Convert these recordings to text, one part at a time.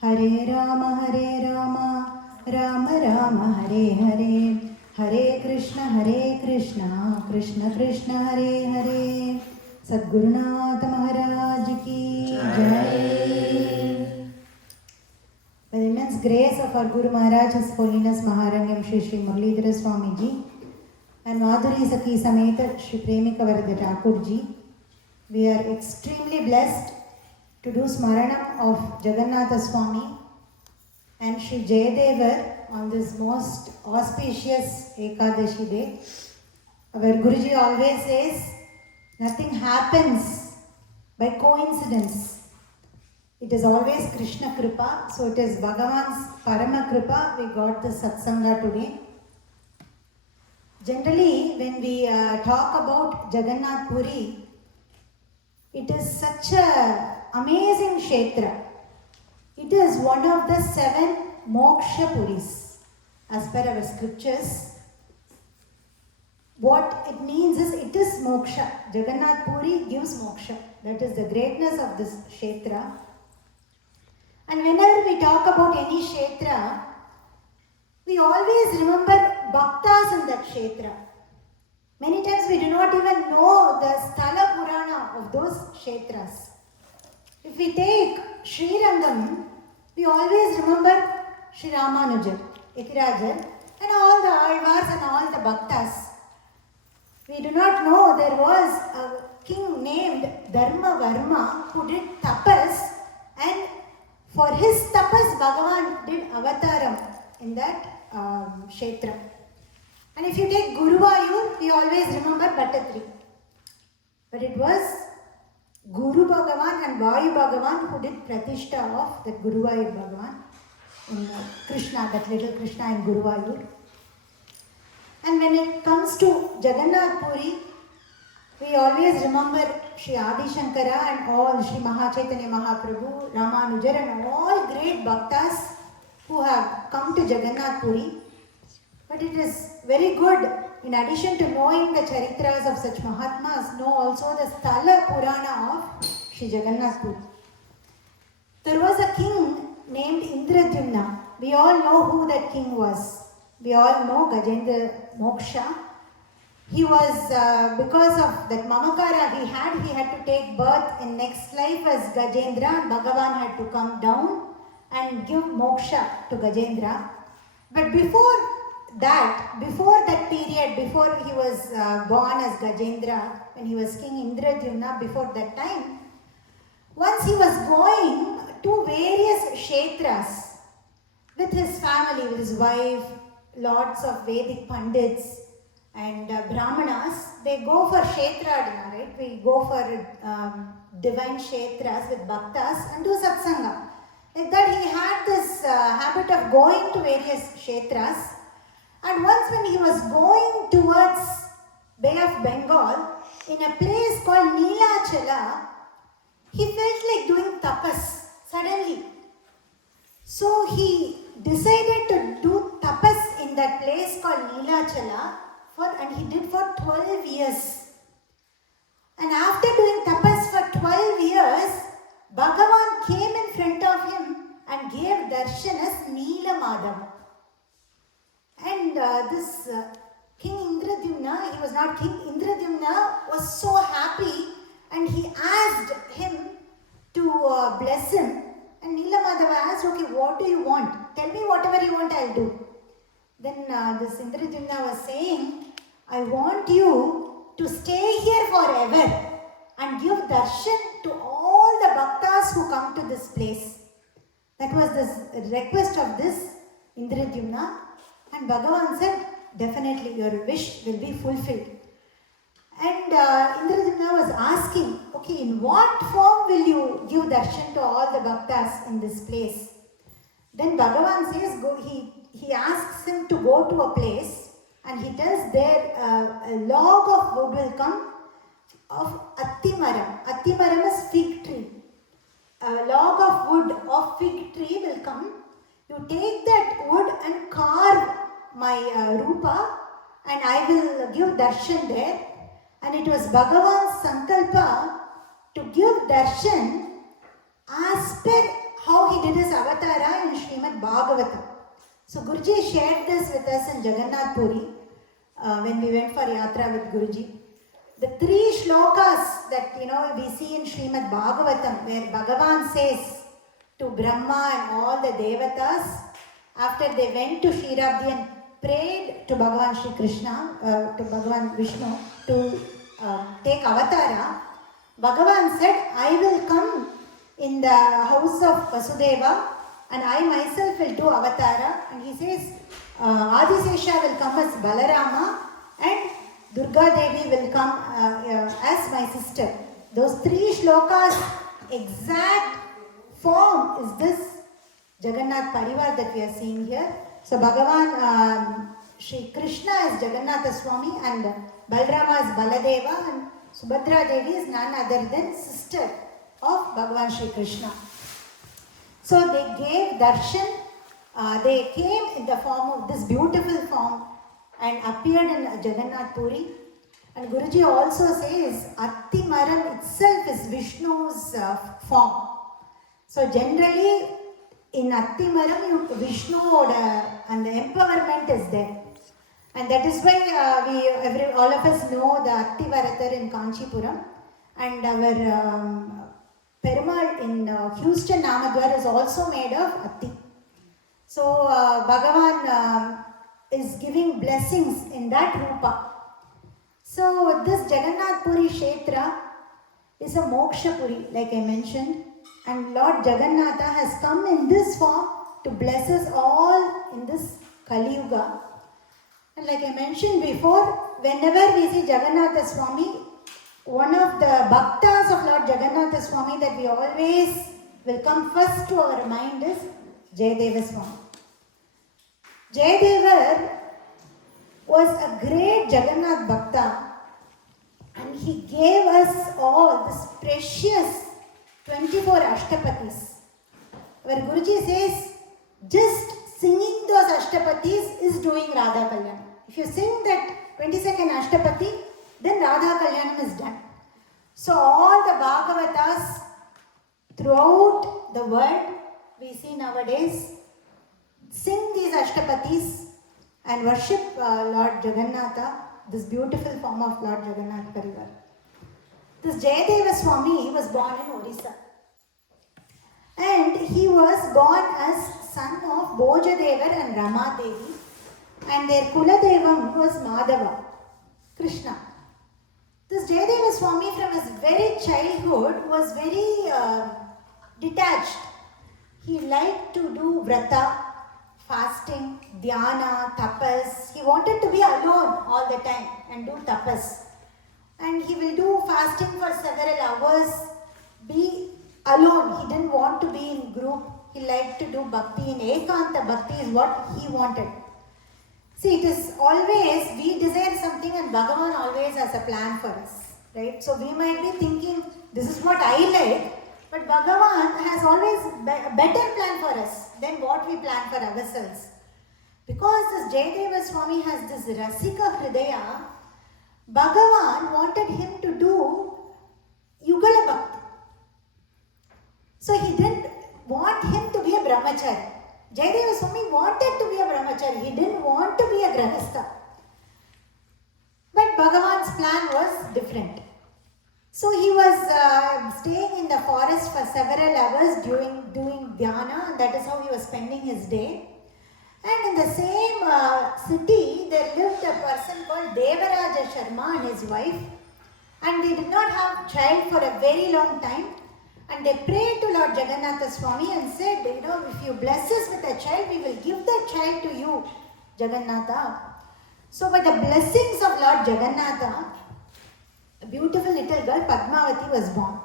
Hare Rama, Rama Rama, Hare Hare, Hare Krishna, Krishna Krishna, Hare Hare. Sadgurunath Maharaj ki Jai. By the immense grace of our Guru Maharaj, His Holiness Maharangam Shri Shri Muralidhara Swami Ji and Madhuri Sakhi Sameta Shri Premika Varada Thakur Ji, we are extremely blessed to do Smaranam of Jagannatha Swami and Shri Jayadevar on this most auspicious Ekadashi day. Our Guruji always says, nothing happens by coincidence. It is always Krishna Kripa. So it is Bhagavan's Parama Kripa. We got the Satsanga today. Generally, when we talk about Jagannath Puri, it is such an amazing Kshetra. It is one of the 7 Moksha Puris. As per our scriptures, what it means is it is Moksha. Jagannath Puri gives Moksha. That is the greatness of this Kshetra. And whenever we talk about any Kshetra, we always remember Bhaktas in that Kshetra. Many times we do not even know the Sthala Purana of those Kshetras. If we take Sri Rangam, we always remember Sri Ramanujar, Ekirajar, and all the Alvars and all the Bhaktas. We do not know there was a king named Dharma Varma who did tapas, and for his tapas Bhagavan did avataram in that Kshetra. And if you take Guruvayur, we always remember Bhattatri. But it was Guru Bhagavan and Vayu Bhagavan who did Pratishtha of that Guruvayur Bhagavan in Krishna, that little Krishna in Guruvayur. And when it comes to Jagannath Puri, we always remember Sri Adi Shankara and all Sri Mahachaitanya Mahaprabhu, Ramanujar and all great bhaktas who have come to Jagannath Puri. But it is very good, in addition to knowing the Charithras of such Mahatmas, know also the Sthala Purana of Sri Jagannath Puri. There was a king named Indradyumna. We all know who that king was. We all know Gajendra Moksha. He was, because of that Mamakara he had to take birth in next life as Gajendra, and Bhagavan had to come down and give Moksha to Gajendra. But before that period, before he was born as Gajendra, when he was King Indradyumna, before that time, once he was going to various Kshetras with his family, with his wife, lots of Vedic Pandits and Brahmanas. They go for Kshetradana, right? We go for divine Kshetras with Bhaktas and do Satsanga. Like that, he had this habit of going to various Kshetras. And once when he was going towards Bay of Bengal, in a place called Neelachala, he felt like doing tapas suddenly. So he decided to do tapas in that place called Neelachala, and he did for 12 years. And after doing tapas for 12 years, Bhagavan came in front of him and gave darshan as Neela Madhava. And this King Indradyumna, he was not king, Indradyumna was so happy and he asked him to bless him. And Neela Madhava asked, okay, what do you want? Tell me whatever you want, I'll do. Then this Indradyumna was saying, I want you to stay here forever and give darshan to all the bhaktas who come to this place. That was the request of this Indradyumna. And Bhagavan said, definitely your wish will be fulfilled. And Indradyumna was asking, okay, in what form will you give darshan to all the bhaktas in this place? Then Bhagavan says, he asks him to go to a place and he tells there a log of wood will come of Attimaram. Attimaram is fig tree. A log of wood of fig tree will come. You take that wood and carve my Rupa and I will give darshan there. And it was Bhagavan's sankalpa to give darshan as per how he did his avatara in Srimad Bhagavatam. So Guruji shared this with us in Jagannath Puri when we went for Yatra with Guruji. The 3 shlokas that we see in Srimad Bhagavatam, where Bhagavan says to Brahma and all the Devatas, after they went to Kshiravdi and prayed to Bhagavan Shri Krishna, to Bhagavan Vishnu to take avatara, Bhagavan said, I will come in the house of Vasudeva and I myself will do avatara. And he says, Adisesha will come as Balarama and Durga Devi will come as my sister. Those 3 shlokas, exact form is this Jagannath Parivar that we are seeing here. So Bhagavan Shri Krishna is Jagannatha Swami and Balarama is Baladeva and Subhadra Devi is none other than sister of Bhagavan Shri Krishna. So they gave darshan, they came in the form of this beautiful form and appeared in Jagannath Puri. And Guruji also says, Atti Maram itself is Vishnu's form. So generally, in Atti Maram, Vishnu and the empowerment is there. And that is why all of us know the Atti Varatar in Kanchipuram. And our Perumal in Houston Namadwar is also made of Atti. So Bhagavan is giving blessings in that rupa. So this Jagannath Puri Kshetra is a Moksha Puri, like I mentioned. And Lord Jagannatha has come in this form to bless us all in this Kali Yuga. And like I mentioned before, whenever we see Jagannatha Swami, one of the bhaktas of Lord Jagannatha Swami that we always will come first to our mind is Jayadevar Swami. Jayadevar was a great Jagannath Bhakta and he gave us all this precious 24 Ashtapatis. Where Guruji says, just singing those Ashtapatis is doing Radha Kalyanam. If you sing that 22nd Ashtapati, then Radha Kalyanam is done. So all the Bhagavatas throughout the world, we see nowadays, sing these Ashtapatis and worship Lord Jagannatha, this beautiful form of Lord Jagannath Parivar. This Jayadevar Swami was born in Orissa. And he was born as son of Bojadevar and Rama Devi. And their Kuladevam was Madhava, Krishna. This Jayadevar Swami from his very childhood was very detached. He liked to do vrata, fasting, dhyana, tapas. He wanted to be alone all the time and do tapas. And he will do fasting for several hours, be alone. He didn't want to be in group. He liked to do bhakti. In Ekanta bhakti is what he wanted. See, it is always, we desire something and Bhagavan always has a plan for us. Right? So we might be thinking, this is what I like. But Bhagavan has always a better plan for us than what we plan for ourselves. Because this Jayadevar Swami has this Rasika Hridaya, Bhagavan wanted him to do Yugala Bhakti. So he didn't want him to be a brahmachari. Jayadevar Swami wanted to be a brahmachari. He didn't want to be a grahastha. But Bhagavan's plan was different. So he was staying in the forest for several hours doing dhyana, and that is how he was spending his day. And in the same city, there lived a person called Devaraja Sharma and his wife. And they did not have child for a very long time. And they prayed to Lord Jagannatha Swami and said, if you bless us with a child, we will give that child to you, Jagannatha. So by the blessings of Lord Jagannatha, a beautiful little girl, Padmavati, was born.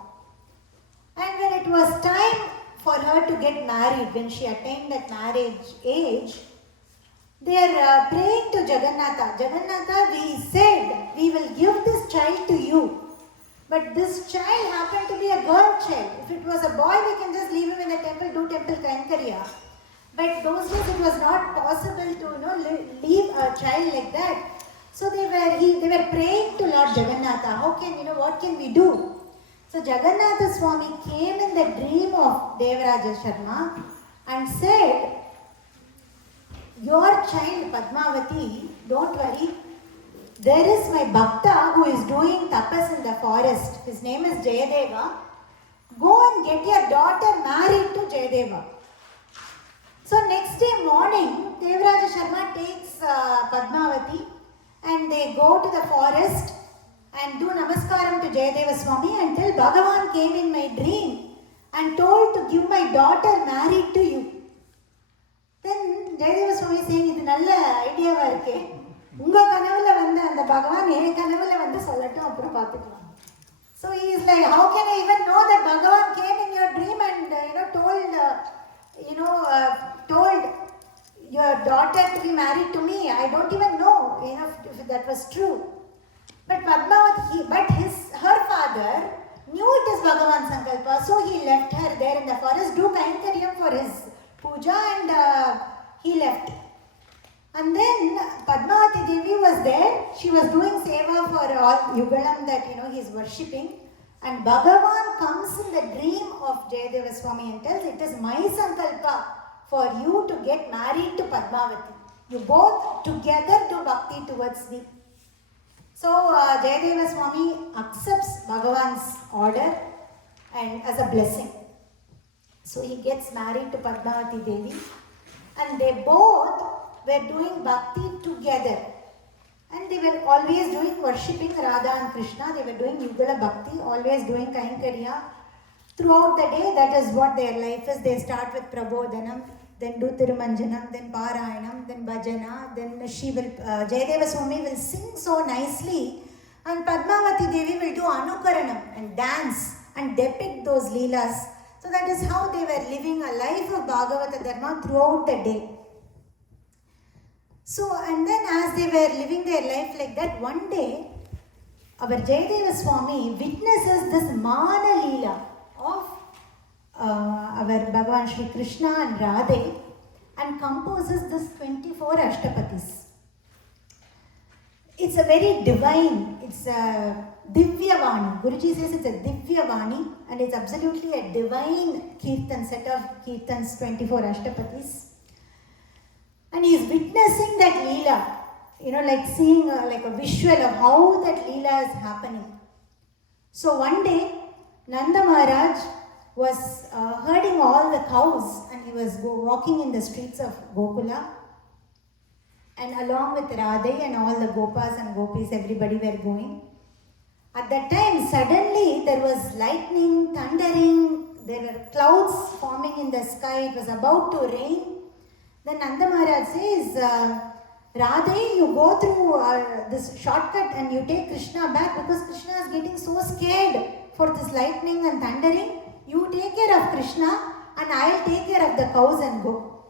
And when it was time for her to get married, when she attained that marriage age, they are praying to Jagannatha. Jagannatha, we said, we will give this child to you. But this child happened to be a girl child. If it was a boy, we can just leave him in the temple, do temple kainkariya. But those days it was not possible to leave a child like that. So they were praying to Lord Jagannatha. What can we do? So Jagannatha Swami came in the dream of Devaraja Sharma and said, your child Padmavati, don't worry, there is my Bhakta who is doing tapas in the forest. His name is Jayadevar. Go and get your daughter married to Jayadevar. So next day morning, Devaraja Sharma takes Padmavati and they go to the forest and do namaskaram to Jayadeva Swami until Bhagavan came in my dream and told to give my daughter married to you. Then Jayadeva Swami saying, இது நல்ல ஐடியாவா இருக்கே, உங்க கனவுல வந்து அந்த பகவான் என் கனவுல வந்து சொல்லட்டும், அப்புறம் பார்த்துக்கலாம். So he is like, how can I even know that Bhagavan came in your dream and told your daughter to be married to me? I don't even know, if that was true. But Padmavati, her father knew it is Bhagavan Sankalpa, so he left her there in the forest, do Kainkaryam for his puja, and he left. And then Padmavati Devi was there. She was doing seva for all Yugalam that he is worshipping. And Bhagavan comes in the dream of Jayadeva Swami and tells, it is my sankalpa for you to get married to Padmavati. You both together do bhakti towards me. So Jayadeva Swami accepts Bhagavan's order and as a blessing. So he gets married to Padmavati Devi and they both were doing bhakti together. And they were always doing worshipping Radha and Krishna. They were doing Yugala Bhakti, always doing Kainkarya. Throughout the day, that is what their life is. They start with Prabodhanam, then do Tirumanjanam, then Parayanam, then Bhajana, then Jayadeva Swami will sing so nicely. And Padmavati Devi will do Anukaranam and dance and depict those Leelas. So that is how they were living a life of Bhagavata Dharma throughout the day. So, and then as they were living their life like that, one day, our Jayadeva Swami witnesses this Mana Leela of our Bhagavan Shri Krishna and Radhe and composes this 24 Ashtapatis. It's a very divine, it's a Divya Vani. Guruji says it's a Divya Vani and it's absolutely a divine Kirtan, set of Kirtans, 24 Ashtapatis. And he is witnessing that Leela, like seeing like a visual of how that Leela is happening. So one day, Nanda Maharaj was herding all the cows and he was walking in the streets of Gokula. And along with Radhe and all the Gopas and Gopis, everybody were going. At that time, suddenly there was lightning, thundering, there were clouds forming in the sky, it was about to rain. Then Nanda Maharaj says, Radhe, you go through this shortcut and you take Krishna back because Krishna is getting so scared for this lightning and thundering. You take care of Krishna and I'll take care of the cows and go.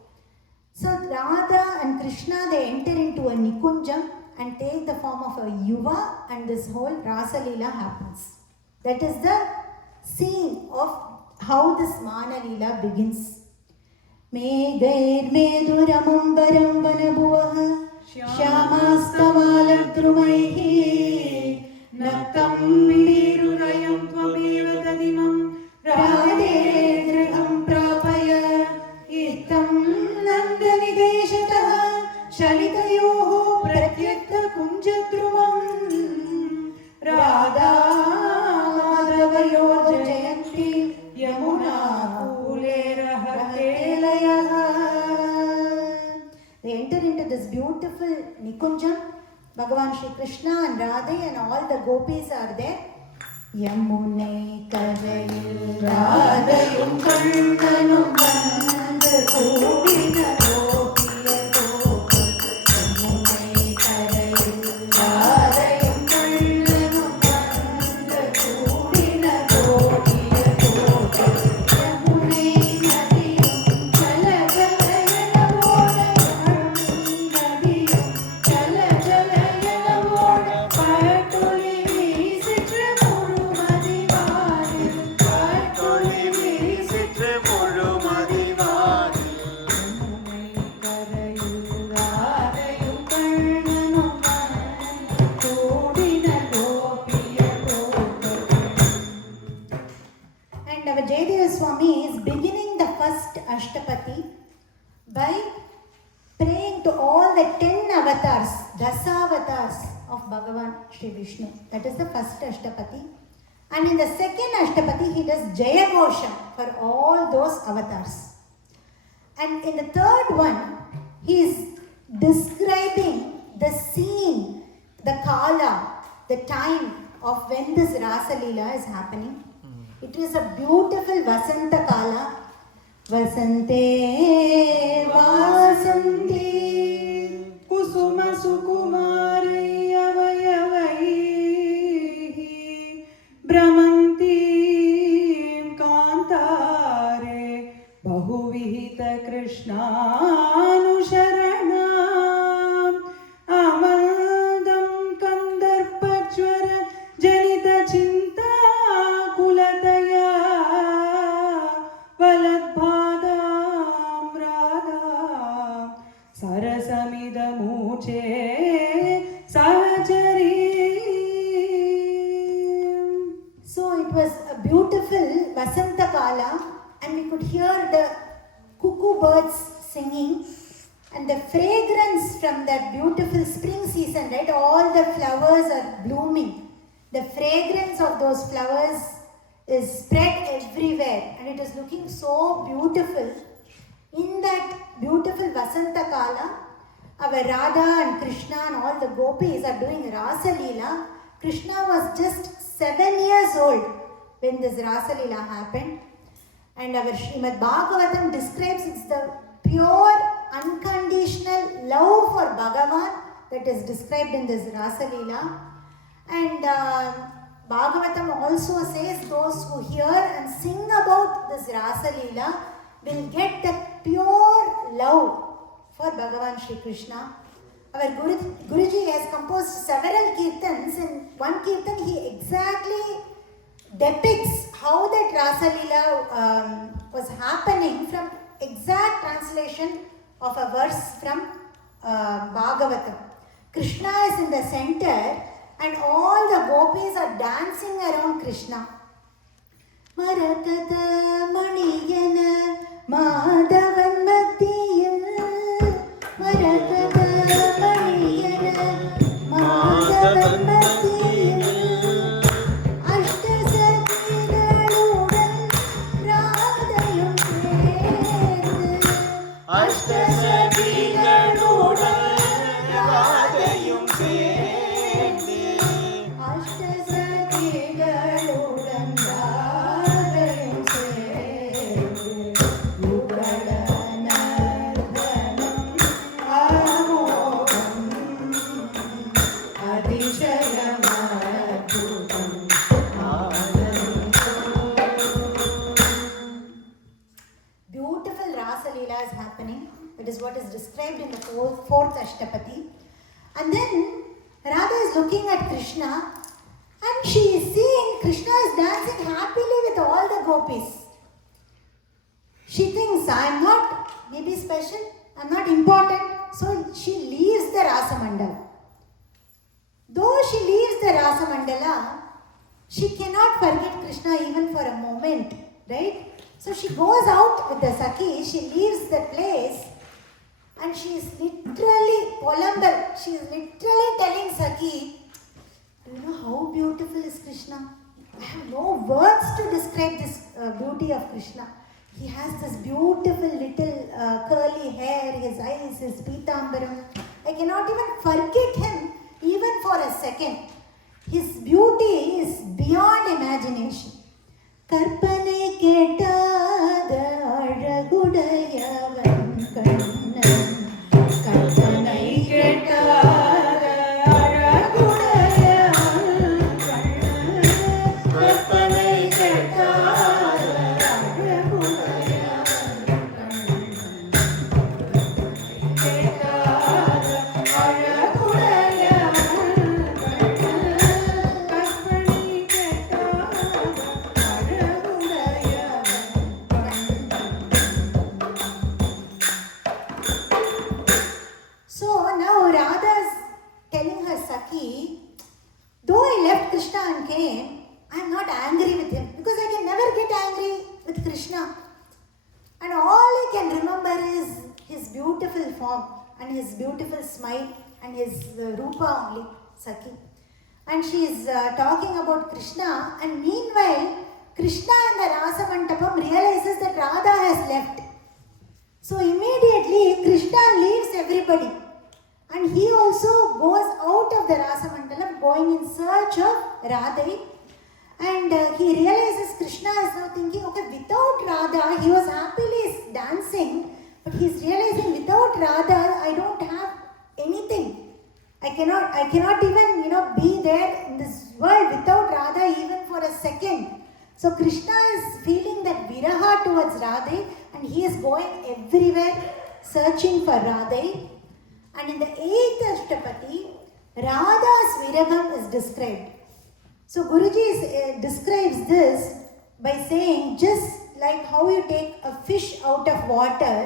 So Radha and Krishna, they enter into a Nikunjam and take the form of a Yuva and this whole Rasa Leela happens. That is the scene of how this Mana Leela begins. मेघैर्मेधुरमुम्बरं वनभुवः श्यामास्तमालद्रुमैः नक्तं वीरुरयं त्वमेव ददिमं राधे गृहं प्रापय इत्थं नन्दनिदेशतः शलितयोः प्रत्यक्तकुञ्जद्रुमं राधा माधवयोः जयन्ती Yamuna They enter into this beautiful Nikunjam. Bhagavan Shri Krishna and Radhe and all the gopis are there. Yamunai karayil Radhayum Kannanum Vandu Koodina Gopiya Gopal. Yamunai karayil Radhayum Kannanum Vandu Koodina Gopiya Gopal. Yamunai Nadiyum Jala Jalayana Voda Nadiyum Jala Jalayana Voda Patuli Visitra Murumadi Vadi Patuli Visitra Murumadi Vadi by praying to all the 10 avatars, Dasavatars of Bhagavan Sri Vishnu. That is the first Ashtapati. And in the second Ashtapati, he does Jayagosham for all those avatars. And in the third one, he is describing the scene, the kala, the time of when this Rasa Leela is happening. It is a beautiful Vasanta Kala. Vasante Vasanti Kusuma Sukumari Avayavai Brahmanti Kantare Bahuvihita Krishna Anusharanam Amaldam Kandarpachwara Janita Chinta Kulataya Valadbhadam Radha Sarasamida Muche Sahachari. So it was a beautiful Vasanta Kala, and we could hear the cuckoo birds singing and the fragrance from that beautiful spring season, right? All the flowers are blooming. The fragrance of those flowers is spread everywhere, and it is looking so beautiful. In that beautiful Vasanta Kala, our Radha and Krishna and all the gopis are doing Rasa Leela. Krishna was just 7 years old when this Rasa Leela happened. And our Srimad Bhagavatam describes it's the pure, unconditional love for Bhagavan that is described in this Rasa Leela. And Bhagavatam also says those who hear and sing about this Rasa Leela will get the pure love for Bhagavan Shri Krishna. Our Guruji has composed several kirtans. In one kirtan he exactly depicts how that Rasa Leela was happening from exact translation of a verse from Bhagavatam. Krishna is in the center and all the gopis are dancing around Krishna. Marakata Maniyana Madhavan Matiyal Marakata Maniyana Madhavan Matiyal Ashtasatigaludan Radhayum Serthu Ashtasatigaludan Radhayum Serthu Ashtasatigaludan Radhayum Serthu Yugalanardhanam Amogam Adishayamadhutam Beautiful Rasa Leela is happening. It is what is described in the fourth Ashtapati. And then Radha is looking at Krishna and she is seeing Krishna is dancing happily with all the gopis. She thinks, I am not maybe special, I am not important. So she leaves the Rasa Mandala. Though she leaves the Rasa Mandala, she cannot forget Krishna even for a moment, right? So she goes out with the Sakhi, she leaves the place and she is literally Polambal. She is literally telling Sakhi, do you know how beautiful is Krishna? I have no words to describe this beauty of Krishna. He has this beautiful little curly hair, his eyes, his pitambaram. I cannot even forget him even for a second. His beauty is beyond imagination. Karpanai kettada azhagudayavan kannan Karpanai kettada azhagudayavan kannan Karpanai kettada azhagudayavan kannan Kettada azhagudayavan kannan Karpanai kettada azhagudayavan kannan form and his beautiful smile and his rupa only, Saki. And she is talking about Krishna, and meanwhile, Krishna in the Rasa Mandapam realizes that Radha has left. So immediately Krishna leaves everybody, and he also goes out of the Rasa Mandalam going in search of Radha. And he realizes Krishna is now thinking, okay, without Radha, he was happily dancing, but he's realizing without Radha, I don't have anything. I cannot even, be there in this world without Radha even for a second. So Krishna is feeling that viraha towards Radha, and he is going everywhere searching for Radha. And in the 8th Ashtapati, Radha's viragam is described. So Guruji describes this by saying, just like how you take a fish out of water,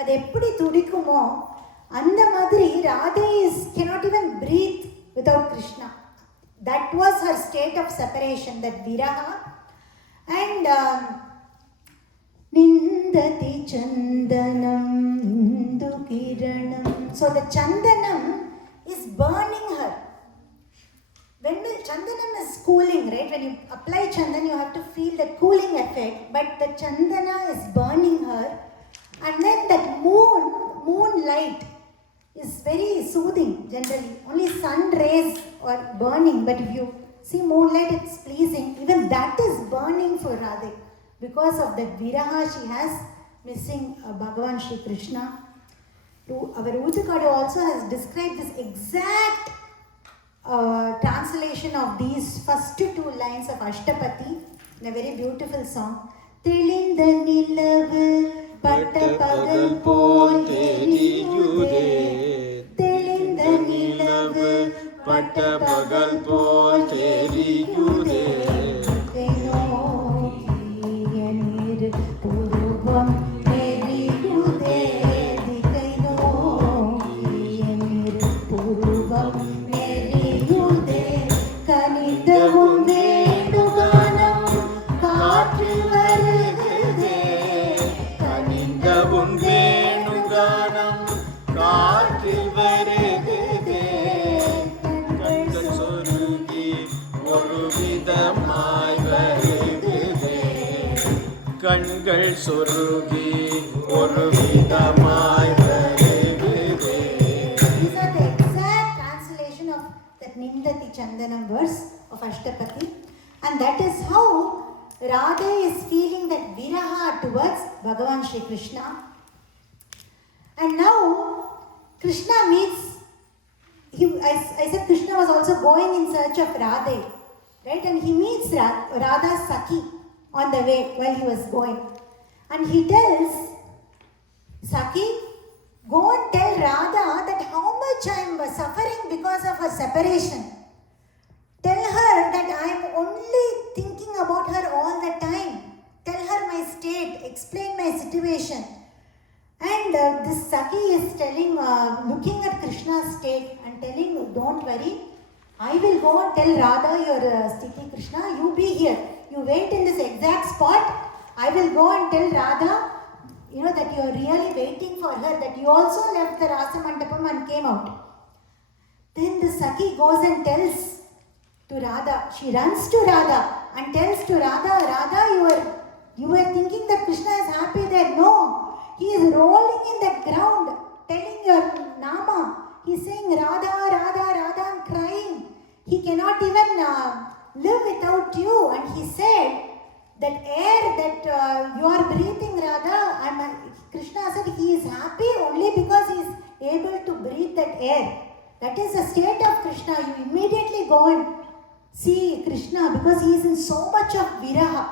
அது எப்படி துடிக்குமோ அந்த மாதிரி Radha cannot even breathe without Krishna. That was her state of separation, that viraha. And Nindati Chandanam Indu Kiranam. So the Chandanam is burning her. When Chandanam is cooling, right? When you apply Chandan, you have to feel the cooling effect. But the Chandana is burning her. And then that moonlight is very soothing generally. Only sun rays are burning. But if you see moonlight, it's pleasing. Even that is burning for Radha. Because of that viraha she has missing Bhagavan Shri Krishna. Our Uthukadu also has described this exact translation of these first 2 lines of Ashtapati in a very beautiful song. Telinda nilavu patta pagal pol theriyude. Telinda nilavu patta pagal pol theriyude. Enokiyaniru purvam theriyude. Dikainokiyaniru purvam கனிந்தவும் வேணுகானம் காற்றில் வருகிறதே. கனிந்தவும் வேணுகானம் காற்றில் வருகிறதே. கண்கள் சொருகி ஒரு விதமாய் வருகிறதே. கண்கள் சொருகி ஒரு விதமாய் வருகிறதே. These are the exact translation of that Nindati Chandanam verse of Ashtapati, and that is how Radha is feeling that viraha towards Bhagavan Shri Krishna. And now Krishna meets, I said Krishna was also going in search of Radha, right? And he meets Radha's Saki on the way while he was going, and he tells Saki, go and tell Radha that how much I am suffering because of her separation. Tell her that I am only thinking about her all the time. Tell her my state, explain my situation. And this Saki is telling, looking at Krishna's state and telling, don't worry, I will go and tell Radha your Sthiti Krishna, you be here. You wait in this exact spot. I will go and tell Radha, that you are really waiting for her, that you also left the Rasa Mandapam and came out. Then the Saki goes and tells to Radha, she runs to Radha and tells to Radha, you were thinking that Krishna is happy there. No, he is rolling in the ground, telling your Nama. He is saying Radha, Radha, Radha and crying. He cannot even live without you. And he said, that air that you are breathing, Radha, Krishna said he is happy only because he is able to breathe that air. That is the state of Krishna. You immediately go and see Krishna because he is in so much of viraha.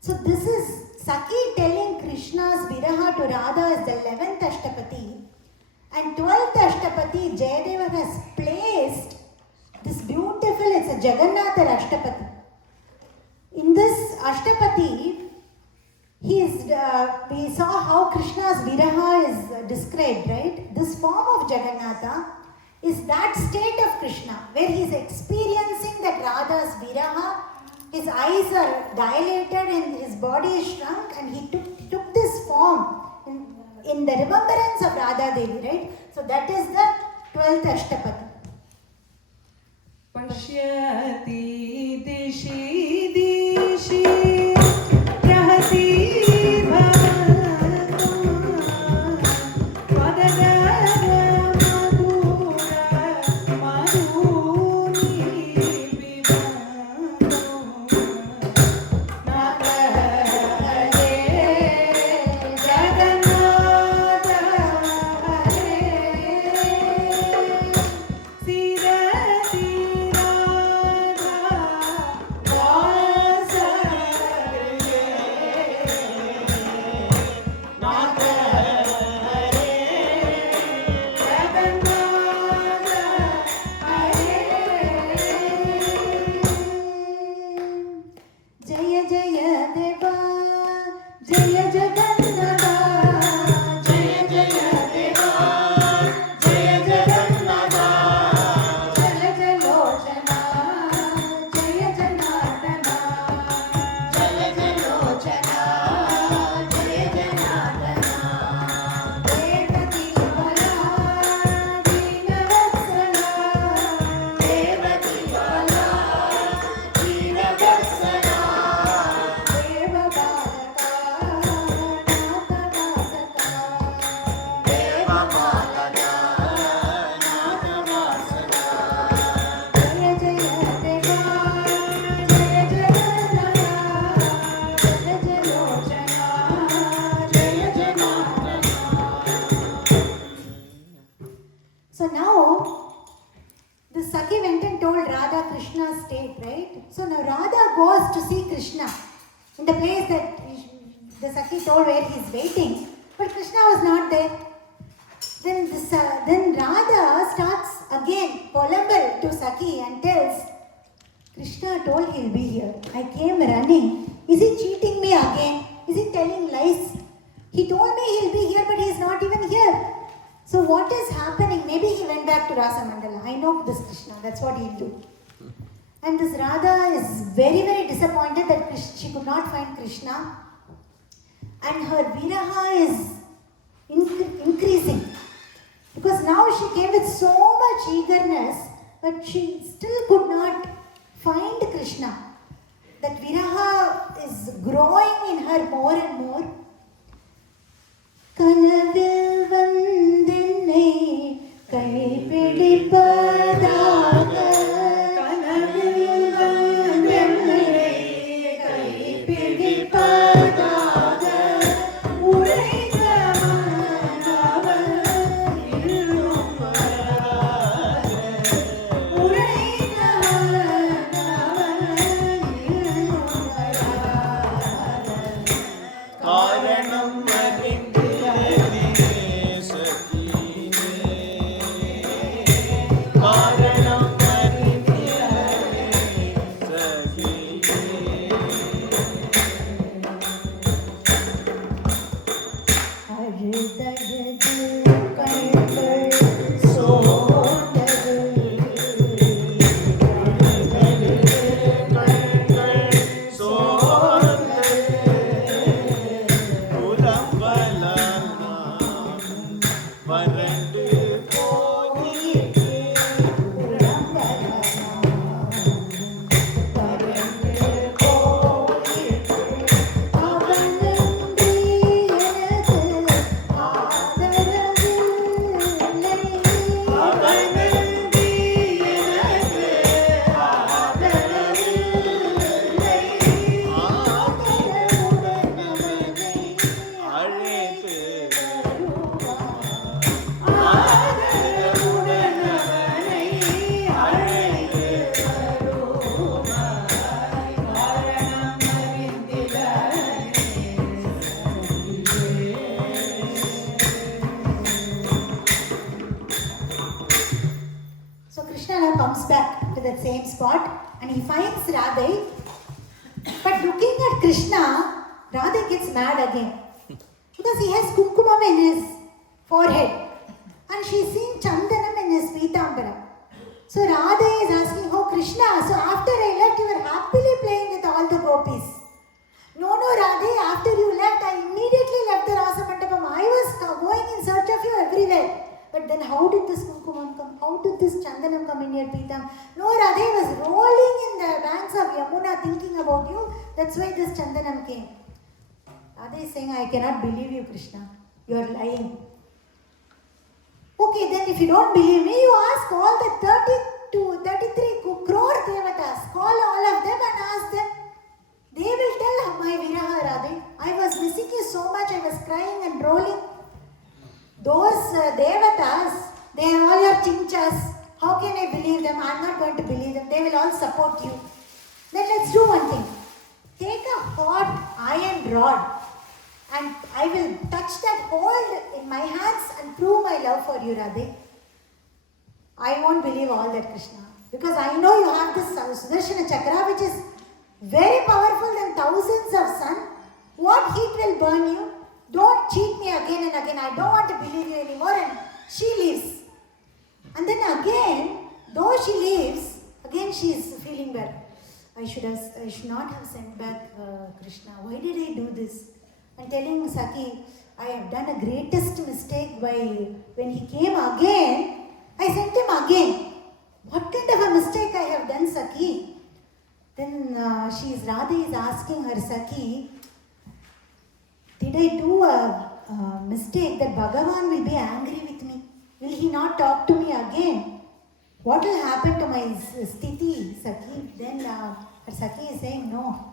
So this is Saki telling Krishna's viraha to Radha is the 11th Ashtapati. And 12th Ashtapati, Jayadevar has placed this beautiful, it's a Jagannatha Ashtapati. In this Ashtapati, we saw how Krishna's viraha is described, right? This form of Jagannatha is that state of Krishna where he is experiencing that Radha's viraha. His eyes are dilated and his body is shrunk, and he took this form in the remembrance of Radha Devi, right? So that is the 12th Ashtapadi. पश्यति दिशि दिशि रहति भवतो मदगद मधुर मधुनि पिबतो नाथ हरे जगन्नाथ हरे सीरति Jaya Jayadeva, Jaya Jagannatha, Jaya Jayadeva, Jaya Jagannatha, Jaya Jalochana, Jaya Janardana, Jaya Jalochana, Jaya Janardana, Devati Bala, Deenavatsala, Devati Bala, Deenavatsala, Deva Balaka, Natavasaka, Deva Balaka, Natavasaka, Jaya Jaya Deva, Jaya Jagannatha, Jaya Jalochana, Jaya Janardana. So now, the Sakhi went and told Radha Krishna's state, right? So now Radha goes to see Krishna in the place that the Sakhi told where he is waiting, but Krishna was not there. Then Radha starts again polumble to Sakhi and tells, Krishna told he'll be here. I came running. Is he cheating me again? Is he telling lies? He told me he'll be here, but he is not even here. So what is happening? Maybe he went back to Rasa Mandala. I know this Krishna. That's what he'll do. And this Radha is very, very disappointed that she could not find Krishna. And her viraha is increasing. Because now she came with so much eagerness, but she still could not find Krishna. That viraha is growing in her more and more. Kanavil vandenne கைப்பிடிப்பதாக கனவில் வந்தென்னை கைப்பிடிப்பதாக உரைத்த மனவன் இன்னும் வராத உரைத்த மனவன் இன்னும் வராத காரணம் comes back to that same spot and he finds Radha. But looking at Krishna, Radha gets mad again. Because he has kumkumam in his forehead. And she's seeing chandanam in his Pitambara. So Radha is asking, oh Krishna, so after I left you were happily playing with all the gopis. No, Radha, after you left, I immediately left the Rasa Mandapam. I was everywhere. But then how did this kumkumam come? How did this chandanam come in your pitam? No, Radhe was rolling in the banks of Yamuna thinking about you. That's why this chandanam came. Radhe is saying, I cannot believe you, Krishna. You are lying. Okay, then if you don't believe me, you ask all the 33 crore devatas. Call all of them and ask them. They will tell my viraha, Radhe. I was missing you so much. I was crying and rolling. Those devatas, they are all your chinchas. How can I believe them? I am not going to believe them. They will all support you. Then let's do one thing. Take a hot iron rod and I will touch that hold in my hands and prove my love for you, Radhe. I won't believe all that, Krishna. Because I know you have this Sudarshana Chakra which is very powerful than thousands of sun. What heat will burn you? Don't cheat me again and again. I don't want to believe you anymore. And she leaves. And then again, though she leaves, again she is feeling bad. I should not have sent back Krishna. Why did I do this? And telling Saki, I have done a greatest mistake by when he came again, I sent him again. What kind of a mistake I have done, Saki? Then Radha is asking her, Saki, did I do a mistake that Bhagavan will be angry with me? Will he not talk to me again? What will happen to my sthiti, Saki? Then her Saki is saying, no.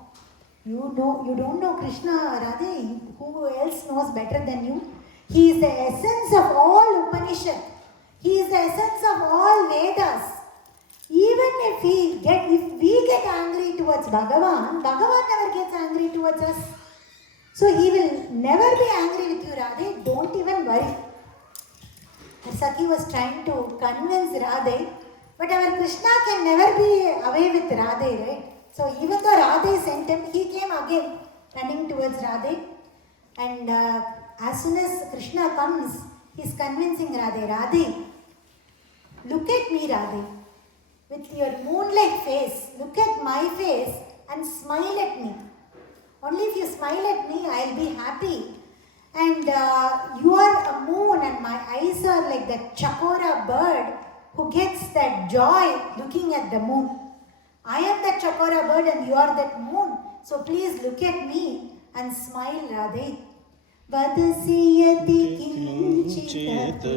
You don't know Krishna, Radhe. Who else knows better than you? He is the essence of all Upanishad. He is the essence of all Vedas. Even if we get angry towards Bhagavan, Bhagavan never gets angry towards us. So he will never be angry with you, Radhe. Don't even worry. Saki was trying to convince Radhe, but our Krishna can never be away with Radhe, right? So even though Radhe sent him, he came again running towards Radhe. And as soon as Krishna comes, he is convincing Radhe, Radhe, look at me, Radhe. With your moon-like face, look at my face and smile at me. Only if you smile at me, I'll be happy. And you are a moon and my eyes are like that chakora bird who gets that joy looking at the moon. I am that chakora bird and you are that moon. So please look at me and smile, Radhe. Vadasiyati kinchitapi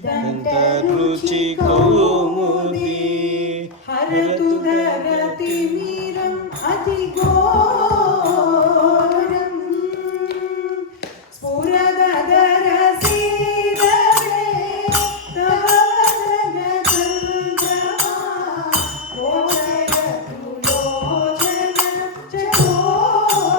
dantaruchi kaumudi Haratu dharati miram adigoram Spuradadara sidare Tavadana chandrama Rochayatu lochana chakoram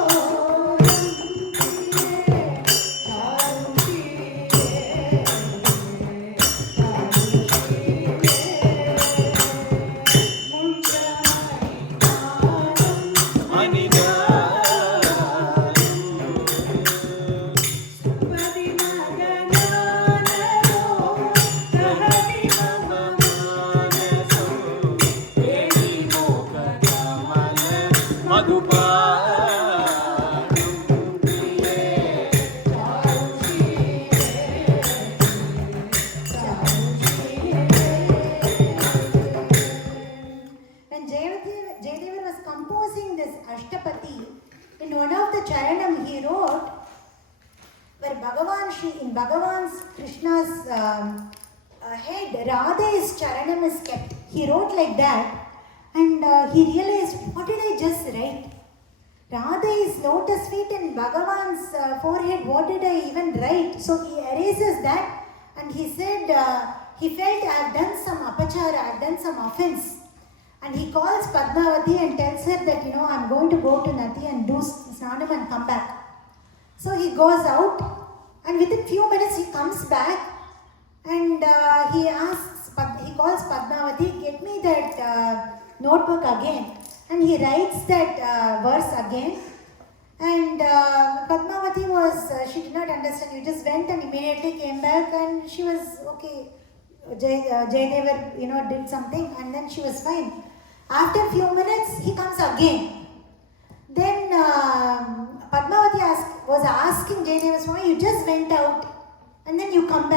When Jayadevar was composing this Ashtapati, in one of the Charanam he wrote, where in Bhagavan's Krishna's head, Radha's Charanam is kept. He wrote like that, and he realized, what did I just write? Radha's lotus feet and Bhagavan's forehead, what did I even write? So he erases that, and he said, he felt, I have done some apachara, I have done some offense. And he calls Padmavati and tells her that, I'm going to go to Nati and do Snanam and come back. So he goes out, and within few minutes he comes back, and he calls Padmavati, get me that notebook again. And he writes that verse again. And Padmavati she did not understand. You just went and immediately came back, and she was okay. Jayadevar, did something, and then she was fine. After a few minutes, he comes again. Then Padmavati was asking Jayadevar, Swami, you just went out, and then you come back.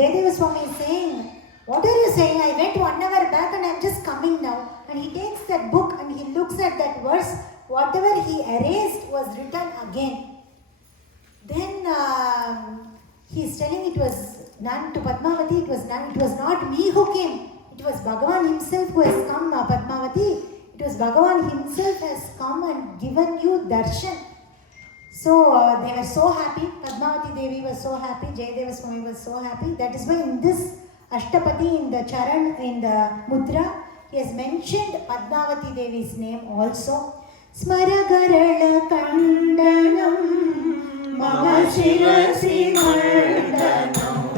Jayadeva Swami is saying, what are you saying? I went 1 hour back and I'm just coming now. And he takes that book and he looks at that verse. Whatever he erased was written again. Then he's telling it was none to Padmavati, it was none. It was not me who came. It was Bhagavan himself who has come, Padmavati. It was Bhagavan himself has come and given you darshan. So they were so happy. Padmavati Devi was so happy. Jayadeva Swami was so happy. That is why in this Ashtapadi, in the Charan, in the Mudra, he has mentioned Padmavati Devi's name also. Smaragarala Kandanam Mama Shirasi Mandanam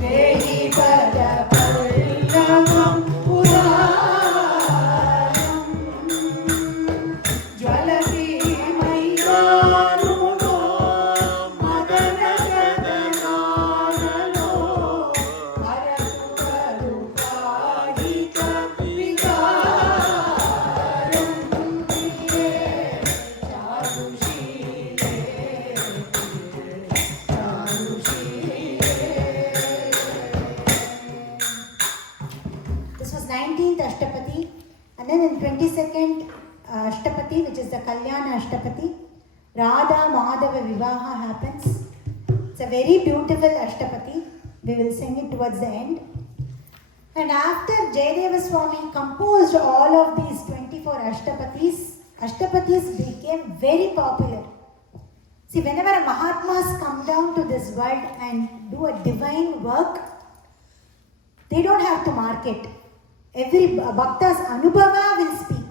Vehi Pada Pallamam Puranam Jwalati Mayyaruno Madana Kadanano Arakukaru Padika Vigaram This was 19th Ashtapadi, and then in 22nd Ashtapadi, which is the Kalyana Ashtapadi, Radha Madhava Vivaha happens. It's a very beautiful Ashtapadi. We will sing it towards the end. And after Jayadeva Swami composed all of these 24 Ashtapadis became very popular. See, whenever a Mahatmas come down to this world and do a divine work, they don't have to market. Every Bhakta's Anubhava will speak.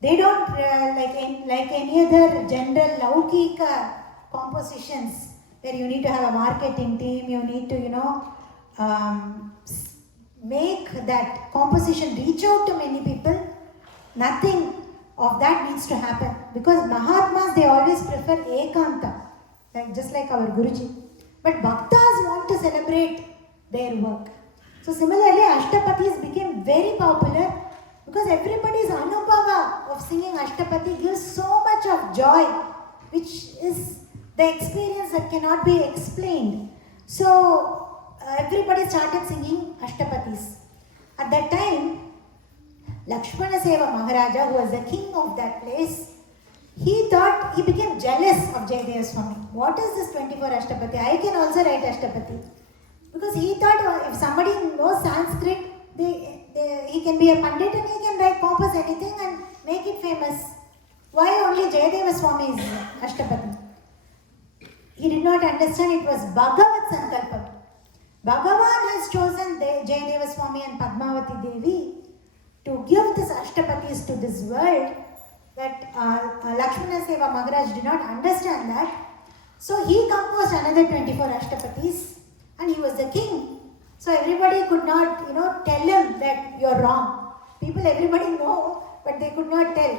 They don't like any other general Laukika compositions where you need to have a marketing team, you need to, make that composition reach out to many people. Nothing of that needs to happen, because Mahatmas, they always prefer Ekanta, just like our Guruji. But Bhaktas want to celebrate their work. So similarly, Ashtapadis became very popular because everybody's Anubhava of singing Ashtapadi gives so much of joy, which is the experience that cannot be explained. So everybody started singing Ashtapadis. At that time, Lakshmana Seva Maharaja, who was the king of that place, he became jealous of Jayadeva Swami. What is this 24 Ashtapadi? I can also write Ashtapadi. Because he thought if somebody knows Sanskrit, he can be a pandit and he can compose anything and make it famous. Why only Jayadeva Swami's Ashtapadi? He did not understand it was Bhagavat Sankalpa. Bhagavan has chosen Jayadeva Swami and Padmavati Devi to give this Ashtapadis to this world, that Lakshmana Seva Maharaj did not understand that. So he composed another 24 Ashtapadis and he was the king. So everybody could not, tell him that you're wrong. Everybody know, but they could not tell.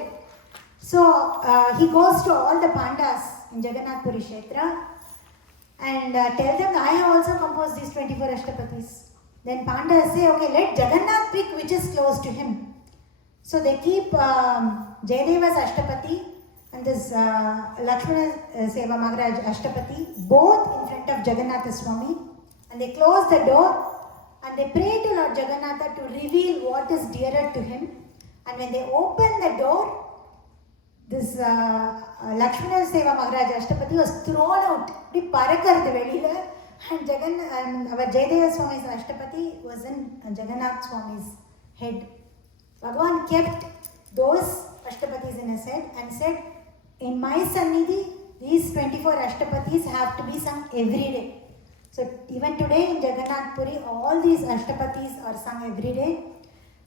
So he goes to all the Pandas in Jagannath Puri Kshetra and tell them, I have also composed these 24 Ashtapadis. Then Pandas say, okay, let Jagannath pick which is close to him. So they keep Jayadeva's Ashtapati and this Lakshmana Seva Maharaj Ashtapati both in front of Jagannatha Swami, and they close the door and they pray to Lord Jagannatha to reveal what is dearer to him. And when they open the door, this Lakshmana Seva Maharaj Ashtapati was thrown out. And our Jayadeva Swami's Ashtapati was in Jagannath Swami's head. Bhagavan kept those Ashtapatis in his head and said, in my Sannidhi, these 24 Ashtapatis have to be sung every day. So even today in Jagannath Puri, all these Ashtapatis are sung every day.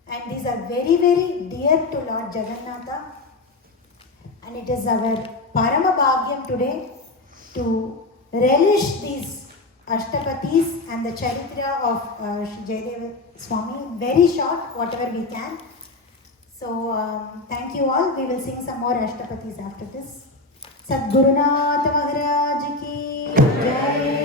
And these are very, very dear to Lord Jagannatha. And it is our Parama Bhagyam today to relish these Ashtapatis and the Charithra of Jayadevar Swami. Very short, whatever we can. So thank you all. We will sing some more Ashtapatis after this. Sadgurunath Maharaj ki Jai.